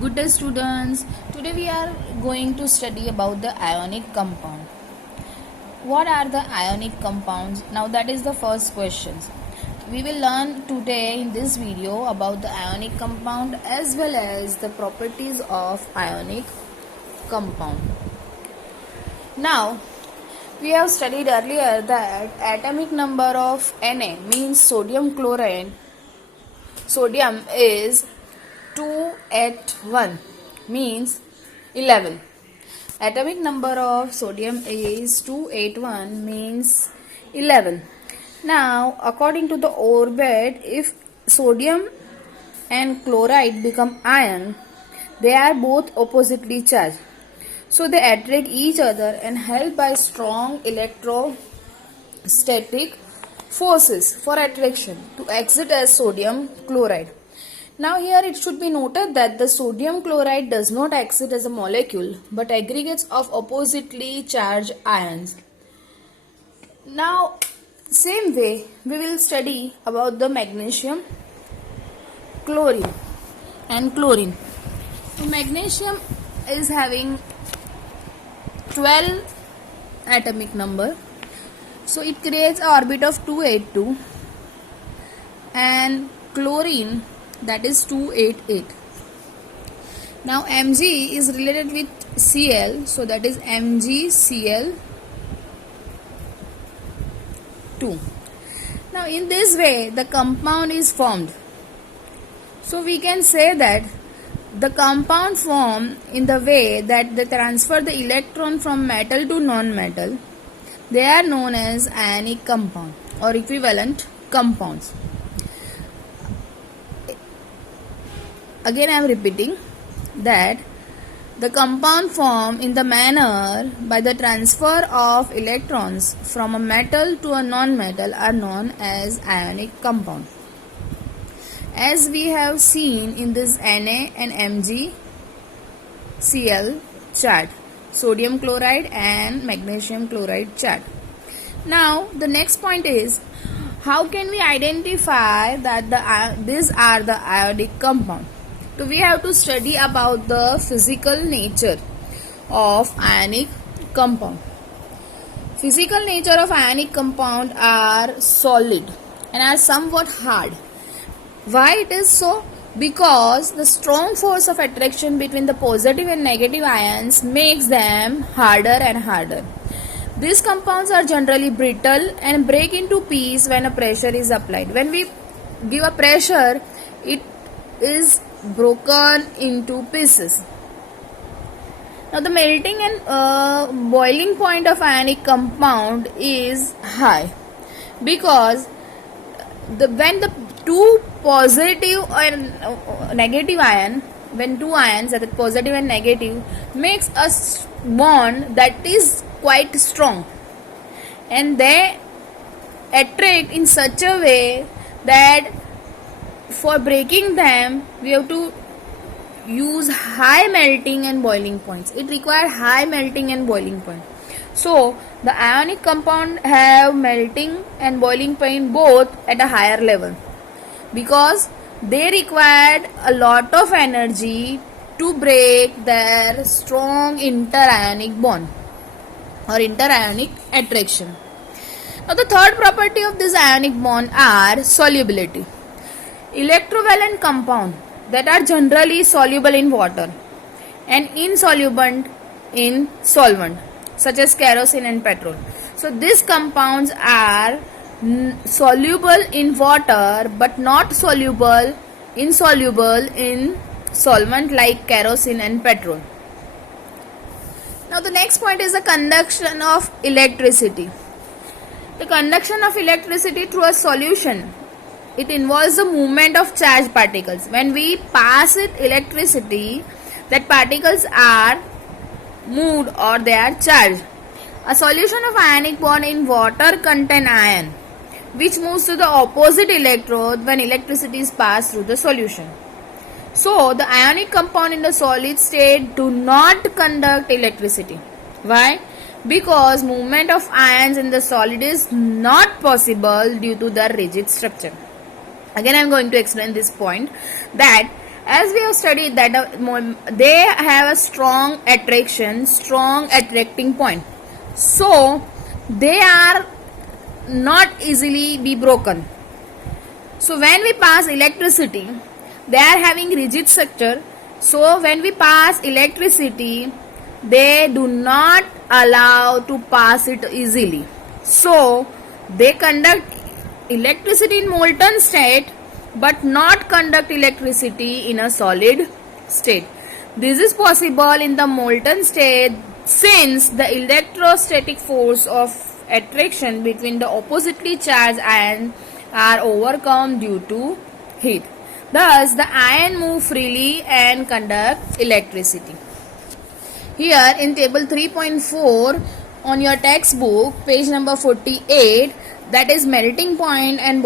Good day students. Today we are going to study about the ionic compound. What are the ionic compounds? Now that is the first question. We will learn today in this video about the ionic compound as well as the properties of ionic compound. Now we have studied earlier that atomic number of Na means sodium chloride. Sodium is 281 means 11. Atomic number of sodium is 281 means 11. Now according to the orbit, if sodium and chloride become ion, they are both oppositely charged. So they attract each other and help by strong electrostatic forces for attraction to exit as sodium chloride. Now here it should be noted that the sodium chloride does not exist as a molecule but aggregates of oppositely charged ions. Now same way we will study about the magnesium, chlorine and chlorine. So magnesium is having 12 atomic number. So it creates an orbit of 282 and chlorine that is 288. Now Mg is related with Cl, so that is MgCl2. Now in this way the compound is formed. So we can say that the compound formed in the way that they transfer the electron from metal to non-metal, they are known as ionic compound or equivalent compounds. Again I am repeating that the compound formed in the manner by the transfer of electrons from a metal to a non-metal are known as ionic compound. As we have seen in this Na and MgCl chart, sodium chloride and magnesium chloride chart. Now the next point is, how can we identify that these are the ionic compound? So we have to study about the physical nature of ionic compound. Physical nature of ionic compound are solid and are somewhat hard. Why it is so? Because the strong force of attraction between the positive and negative ions makes them harder and harder. These compounds are generally brittle and break into pieces when a pressure is applied. When we give a pressure, it is broken into pieces. Now the melting and boiling point of ionic compound is high because when the two positive and negative ion, when two ions, that is positive and negative, makes a bond that is quite strong and they attract in such a way that for breaking them we have to use high melting and boiling points. It requires high melting and boiling point. So the ionic compound have melting and boiling point both at a higher level because they required a lot of energy to break their strong interionic bond or interionic attraction. Now the third property of this ionic bond are solubility. Electrovalent compound that are generally soluble in water and insoluble in solvent such as kerosene and petrol. So these compounds are soluble in water but not insoluble in solvent like kerosene and petrol. Now the next point is the conduction of electricity. The conduction of electricity through a solution, it involves the movement of charged particles. When we pass it electricity, that particles are moved or they are charged. A solution of ionic bond in water contain ion which moves to the opposite electrode when electricity is passed through the solution. So the ionic compound in the solid state do not conduct electricity. Why? Because movement of ions in the solid is not possible due to the rigid structure. Again I am going to explain this point, that As we have studied that they have a strong attraction, strong attracting point, so they are not easily be broken. So when we pass electricity, they are having rigid structure. So when we pass electricity, they do not allow to pass it easily. So they conduct electricity in molten state but not conduct electricity in a solid state. This is possible in the molten state since the electrostatic force of attraction between the oppositely charged ions are overcome due to heat. Thus, the ion move freely and conduct electricity. Here in table 3.4 on your textbook, page number 48, that is melting point and